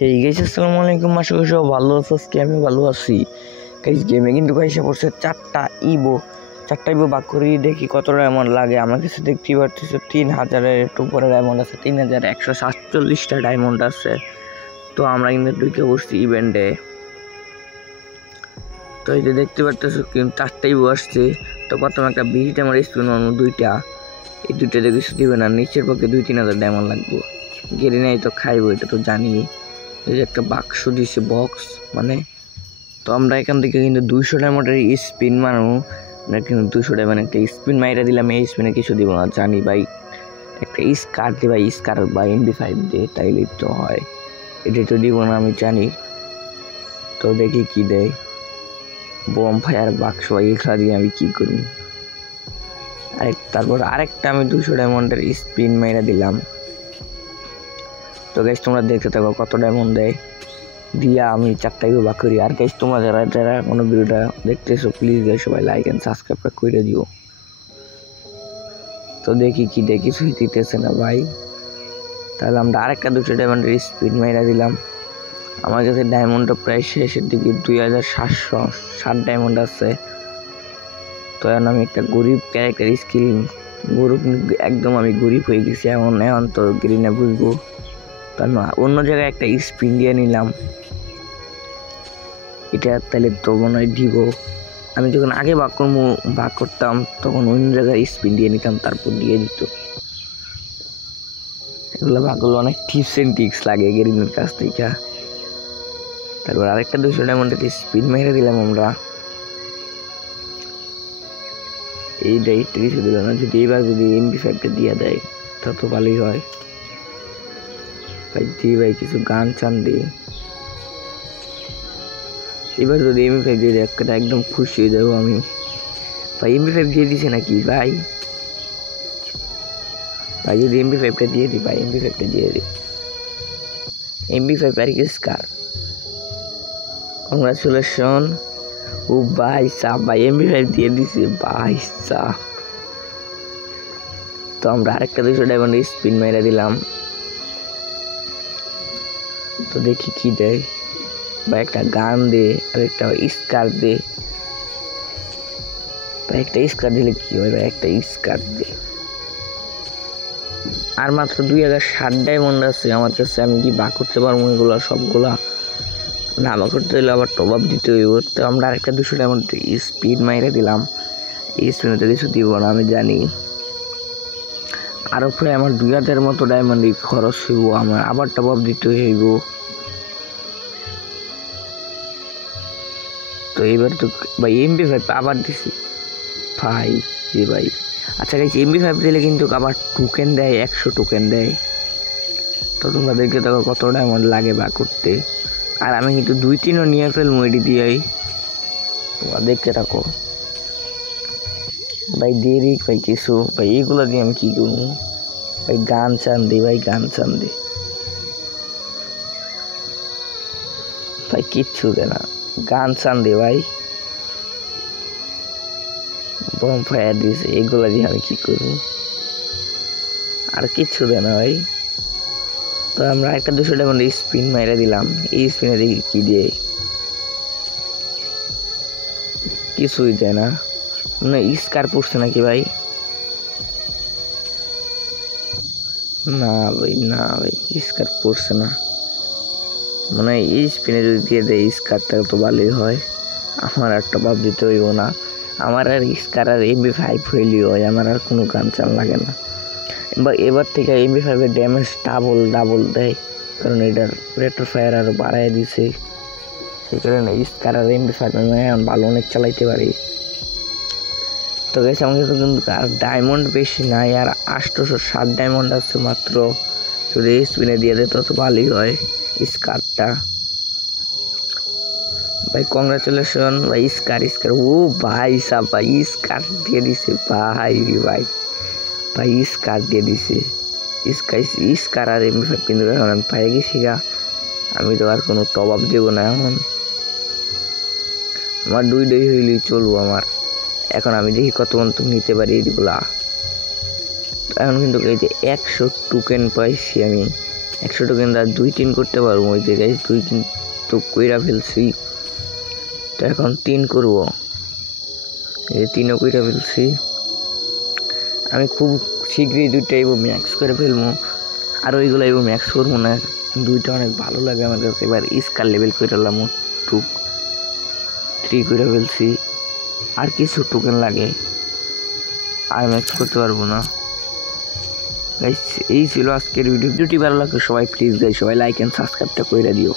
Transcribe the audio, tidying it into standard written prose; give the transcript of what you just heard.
Hey guys, আসসালামু আলাইকুম। আশা করি সব ভালো আছো। আজকে আমি ভালো আছি গাইস। গেমে কিন্তু এসে পড়ছে চারটা ইবো বাক করি, দেখি কত ডায়মন্ড লাগে। আমার কাছে দেখতেই পারতেছো 3000-এর একটু উপরে ডায়মন্ড আছে, 3147টা ডায়মন্ড আছে। তো আমরা কিন্তু ঢুকে বসছি ইভেন্টে। তো এই যে দেখতে পারতেছো কিন্তু 4টা ইবো আসছে। তো প্রথমে একটা বিট আমার স্পিন মারবো, 2টা। এই 2টাতে কিছু দিবে না, নিচের পক্ষে 2-3000 ডায়মন্ড লাগবে। গেড়ে নেই তো খাইবো, এটা তো জানি। এই যে একটা বাক্স দিছে, বক্স মানে। তো আমরা এখান থেকে কিন্তু 200 ডায়মন্ডের স্পিন মারবো। আমরা কিন্তু 200 ডায়মন্ড একটা স্পিন মাইরা দিলাম। এই স্পিনে কিছু দিব না, জানি ভাই। একটা স্কার দি ভাই, স্কার বা MP5 দিয়ে, তাইলে তো হয়। এটা তো দিব না, আমি জানি। তো দেখি কি দেয়। বম ফায়ার বাক্স ভাই, এগুলা দিয়ে আমি কি করব। তারপর আরেকটা আমি 200 ডায়মন্ডের স্পিন মাইরা দিলাম। তো গাইস তোমরা দেখতে থাকো কত ডায়মন্ড দেয়। দিয়া আমি 4টা ইবো বাক করি। আর গাইস তোমরা যারা কোনো ভিডিওটা দেখতেছো, প্লিজ গাইস সবাই লাইক এন্ড সাবস্ক্রাইব করে দিও। তো দেখি কি দেয়, কিছুই দিতেছে না ভাই। তাহলে আমরা আরেকটা 200 ডায়মন্ডের স্পিড মাইরা দিলাম। আমার কাছে ডায়মন্ডটা প্রায় শেষের দিকে, 2760 ডায়মন্ড আছে। তো এখন আমি একটা গরিব ক্যারেক্টার স্কিল, একদম আমি গরিব হয়ে গেছি এখন তো গ্রিনে বুঝবো। তো আমি অন্য জায়গায় একটা স্পিন দিয়ে নিলাম। এটা তাহলে তো মনে হয় দিব। আমি যখন আগে বাক করতাম তখন অন্য জায়গায় স্পিন দিয়ে নিতাম, তারপর দিয়ে দিত। এগুলো বাকগুলো অনেক টিপস এন্ড ট্রিক্স লাগে গেরিনের কাছ থেকে। তারপর আরেকটা 200 ডায়মন্ডের স্পিন মেরে দিলাম আমরা। এইটা কিছু দিল না। যদি এবার যদি MP5টা দিয়ে দেয় তা তো ভালোই হয় ভাই। দি ভাই কিছু গান চান দিই। এবার যদি MP5 দিয়ে দেয় একদম খুশি হয়ে যাবো আমি ভাই। MP5 দিয়ে দিছে নাকি ভাই? ভাই যদি MP5টা দিয়ে দিই ভাই, MP5টা দিয়ে দিই। MP5 আর কি স্কার, কংগ্রাচুলেশন। ও ভাই সাহ ভাই, MP5 দিয়ে দিছে ভাই সাহ। তো আমরা আরেকটা 200 ডায়মন্ড স্পিন মেরে দিলাম। তো দেখি কি দেয় ভাই। একটা গান দে আর একটা স্কার দে ভাই। একটা স্কার দিলে কি হয় ভাই? একটা স্কার দে। আর মাত্র 2060 ডায়মন্ড আছে আমার কাছে। আমি কি বাক করতে পারবো এগুলো সবগুলা? না, বাক করতে হলে আবার টপ আপ দিতে হইব। তো আমরা আরেকটা 200 ডায়মন্ড স্পিড মাইরে দিলাম। এই স্পিনে তো কিছু দিব না, আমি জানি। আরও প্রায় আমার 2000 মতো ডায়মন্ড খরচ হইব। আমার আবার টপ আপ দিতে হইব। তো এবার তো ভাই MP5 আবার দিছি ভাই জি ভাই। আচ্ছা গাইস, MP5 দিলে কিন্তু আবার টোকেন দেয়, 100 টোকেন দেয়। তো তোমরা দেখতে থাকো কত ডায়মন্ড লাগে বা করতে। আর আমি কিন্তু 2-3ও নিয়ে ফেলবো এটি দিয়েই। তোমরা দেখতে থাকো ভাই। দেরি ভাই কিছু ভাই, এইগুলো দিয়ে আমি কি করবো ভাই? গান চান দি ভাই, গান চান দি ভাই। কিচ্ছু দে না, গান চান দি ভাই। বম ফায়ার দিয়েছে, এগুলো দিয়ে আমি কি করবো? আর কিচ্ছু দে না ভাই। তো আমরা একটা 200 ডায়মন্ড স্পিন মাইরা দিলাম। এই স্পিনে দেখি কি দিয়ে। কিছুই দেয় না। মানে স্কার পড়ছে নাকি ভাই? না ভাই, না ভাই, স্কার পড়ছে না। মানে এই স্পিনে যদি দিয়ে দেয় স্কারটা তো ভালোই হয়। আমার আর টপ আপ দিতে হইব না। আমার আর স্কার আর MP5 হইলেই হয়। আমার আর কোনো গান চান লাগে না। এবার থেকে MP5 এর ড্যামেজ ডাবল দেয়, কারণ এটার রেট অফ ফায়ার আরও বাড়াই দিছে। সেই কারণে স্কার আর MP5 এখন ভালো অনেক চালাইতে পারি। তো গেছে আমাকে তো কিন্তু আর ডায়মন্ড বেশি নাই, আর 807 ডায়মন্ড আছে মাত্র। যদি স্পিনে দিয়ে দেয় তত ভালোই হয় স্কারটা ভাই। কংগ্রাচুলেশন ভাই। স্কার ও ভাই সাহ ভাই, স্কার দিয়ে দিছে ভাই ভাই ভাই। স্কার দিয়ে দিছে। স্কার আর MP5 কিন্তু এখন আমি পাই গেছি গা। আমি তো আর কোনো টপ আপ দেবো না এখন। আমার 2 হইলেই চলবো আমার। এখন আমি দেখি কত পর্যন্ত নিতে পারি এগুলা। এখন কিন্তু এই যে 100 টোকেন পাইছি আমি 100 টোকেন দা 2-3 করতে পারবো। ওই যে গাইস 2-3 তো কইরা ফেলছি, তো এখন 3 করব। এই 3ও কইরা ফেলছি। আমি খুব শীঘ্রই 2টা ইভো ম্যাক্স করে ফেলবো, আর ওইগুলো ইভো ম্যাক্স করবো না, 2টা অনেক ভালো লাগে আমার কাছে। এবার স্কার লেভেল কইরালাম, 3 করে ফেলছি, আর কিছু টোকেন লাগে, আর ম্যাক্স করতে পারবো না গাইস। এই ছিল আজকের ভিডিওটি ভালো লাগলে সবাই প্লিজ গাইস সবাই লাইক এন্ড সাবস্ক্রাইবটা কইরা দিও।